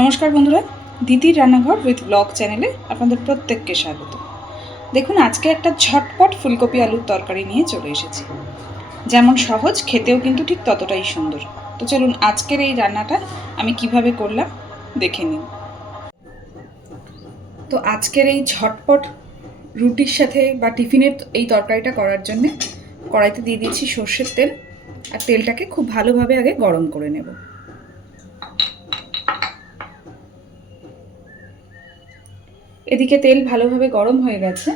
নমস্কার বন্ধুরা, দিদির রান্নাঘর উইথ ব্লগ চ্যানেলে আপনাদের প্রত্যেককে স্বাগত। দেখুন, আজকে একটা ঝটপট ফুলকপি আলুর তরকারি নিয়ে চলে এসেছি। যেমন সহজ, খেতেও কিন্তু ঠিক ততটাই সুন্দর। তো চলুন আজকের এই রান্নাটা আমি কিভাবে করলাম দেখে নিন। তো আজকের এই ঝটপট রুটির সাথে বা টিফিনের এই তরকারিটা করার জন্যে কড়াইতে দিয়ে দিয়েছি সর্ষের তেল, আর তেলটাকে খুব ভালোভাবে আগে গরম করে নেব। এদিকে তেল ভালোভাবে গরম হয়ে গেছে।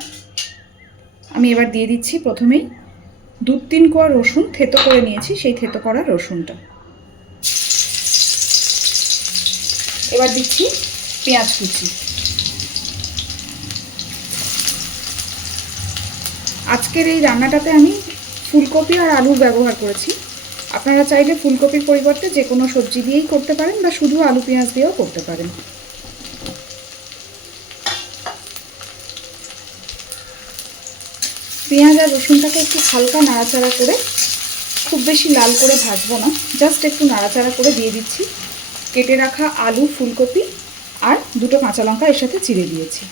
আমি এবার দিয়ে দিচ্ছি প্রথমেই 2-3 কোয়া রসুন থেতো করে নিয়েছি, সেই থেতো করা রসুনটা। এবার দিচ্ছি পেঁয়াজ কুচি। আজকের এই রান্নাটাতে আমি ফুলকপি আর আলুর ব্যবহার করেছি। আপনারা চাইলে ফুলকপির পরিবর্তে যে কোনো সবজি দিয়েই করতে পারেন বা শুধু আলু পেঁয়াজ দিয়েও করতে পারেন। পেঁয়াজ আর রসুনটাকে একটু হালকা নাড়াচাড়া করে, খুব বেশি লাল করে ভাজবো না, জাস্ট একটু নাড়াচাড়া করে দিয়ে দিচ্ছি কেটে রাখা আলু, ফুলকপি আর 2টো কাঁচা লঙ্কা এর সাথে চিড়ে দিয়েছি।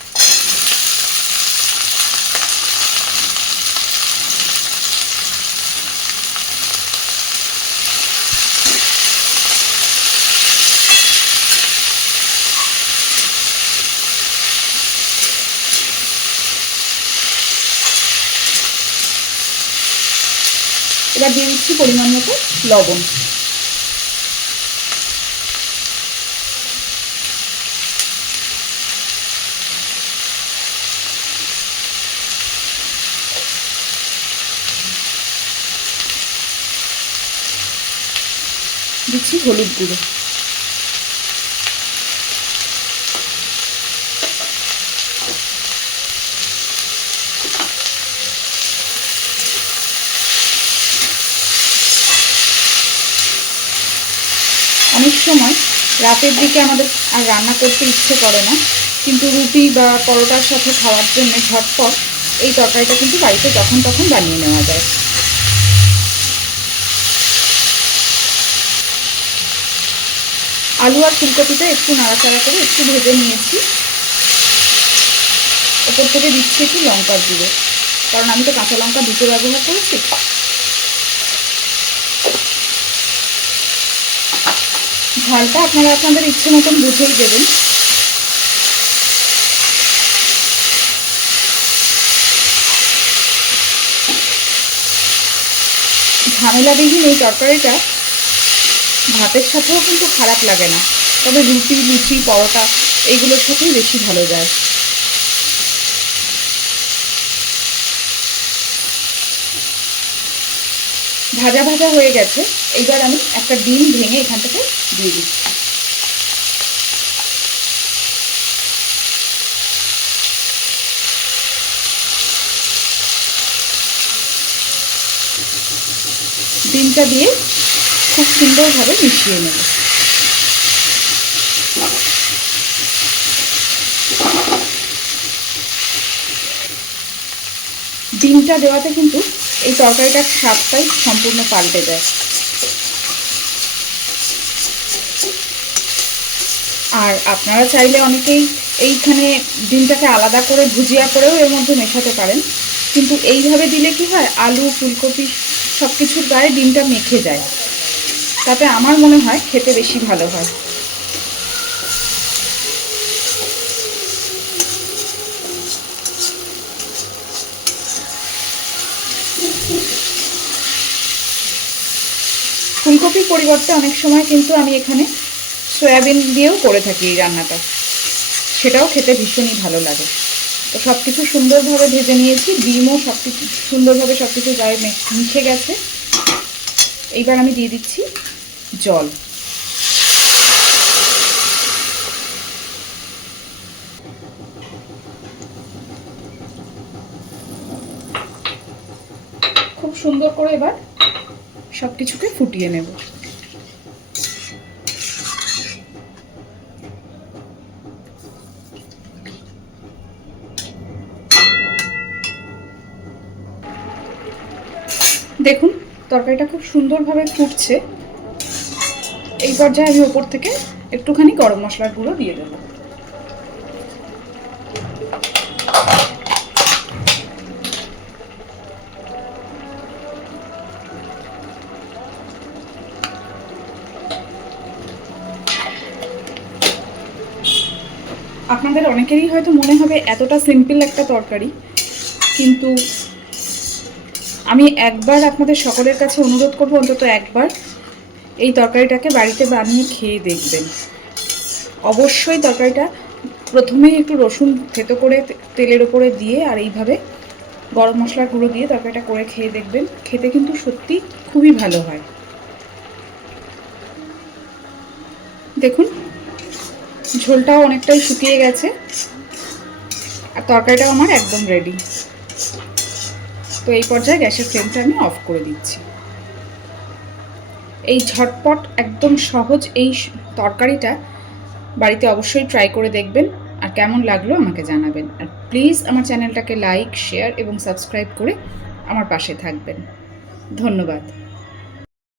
এবার দিয়ে দিচ্ছি পরিমাণ মতো লবণ। দিচ্ছি হলুদ গুঁড়ো। অনেক সময় রাতের দিকে আমাদের আর রান্না করতে ইচ্ছে করে না, কিন্তু রুটি বা পরোটার সাথে খাওয়ার জন্য ঝটপট এই তরকারিটা কিন্তু বাড়িতে যখন তখন বানিয়ে নেওয়া যায়। আলু আর ফুলকপিটা একটু নাড়াচাড়া করে একটু ভেজে নিয়েছি। ওপর থেকে দিচ্ছি একটু লঙ্কার গুঁড়ো, কারণ আমি তো কাঁচা লঙ্কা 2টো ব্যবহার করেছি। ঝালটা আপনারা আপনাদের ইচ্ছে মতন বুঝেই দেবেন। ঝামেলাবিহীন এই তরকারিটা ভাতের সাথেও কিন্তু খারাপ লাগে না, তবে রুটি, লুচি, পরোটা এইগুলোর সাথেই বেশি ভালো যায়। ভাজা ভাজা হয়ে গেছে। এইবার আমি একটা ডিম ভেঙে এখান থেকে দিয়ে দিচ্ছি। ডিমটা দিয়ে খুব সুন্দরভাবে মিশিয়ে নেব। ডিমটা দেওয়াতে কিন্তু এই তরকারিটার স্বাদটাই সম্পূর্ণ পাল্টে যায়। আর আপনারা চাইলে অনেকেই এইখানে ডিমটাকে আলাদা করে ভুজিয়া করেও এর মধ্যে মেশাতে পারেন, কিন্তু এইভাবে দিলে কি হয়, আলু, ফুলকপি সব কিছুর গায়ে ডিমটা মেখে যায়, তাতে আমার মনে হয় খেতে বেশি ভালো হয়। ফুলকপির পরিবর্তে অনেক সময় কিন্তু আমি এখানে সয়াবিন দিয়েও করে থাকি এই রান্নাটা, সেটাও খেতে ভীষণই ভালো লাগে। তো সব কিছু সুন্দরভাবে ভেজে নিয়েছি, ডিমও সব কিছু সুন্দরভাবে সব কিছু গায়ে মিশে গেছে। এইবার আমি দিয়ে দিচ্ছি জল। খুব সুন্দর করে এবার সব কিছুকে ফুটিয়ে নেব। দেখুন, তরকারিটা খুব সুন্দরভাবে ফুটছে। এই পর্যায়ে আমি ওপর থেকে একটুখানি গরম মশলার গুঁড়ো দিয়ে দেবো। আপনাদের অনেকেরই হয়তো মনে হবে এতটা সিম্পল একটা তরকারি, কিন্তু আমি একবার আপনাদের সকলের কাছে অনুরোধ করব অন্তত একবার এই তরকারিটাকে বাড়িতে বানিয়ে খেয়ে দেখবেন। অবশ্যই তরকারিটা প্রথমেই একটু রসুন থেতো করে তেলের ওপরে দিয়ে আর এইভাবে গরম মশলার গুঁড়ো দিয়ে তরকারিটা করে খেয়ে দেখবেন, খেতে কিন্তু সত্যি খুবই ভালো হয়। দেখুন ঝোলটাও অনেকটাই শুকিয়ে গেছে আর তরকারিটাও আমার একদম রেডি। তো এই পর্যায়ে গ্যাসের ফ্লেমটা আমি অফ করে দিচ্ছি। এই ঝটপট একদম সহজ এই তরকারিটা বাড়িতে অবশ্যই ট্রাই করে দেখবেন, আর কেমন লাগলো আমাকে জানাবেন। আর প্লিজ আমার চ্যানেলটাকে লাইক, শেয়ার এবং সাবস্ক্রাইব করে আমার পাশে থাকবেন। ধন্যবাদ।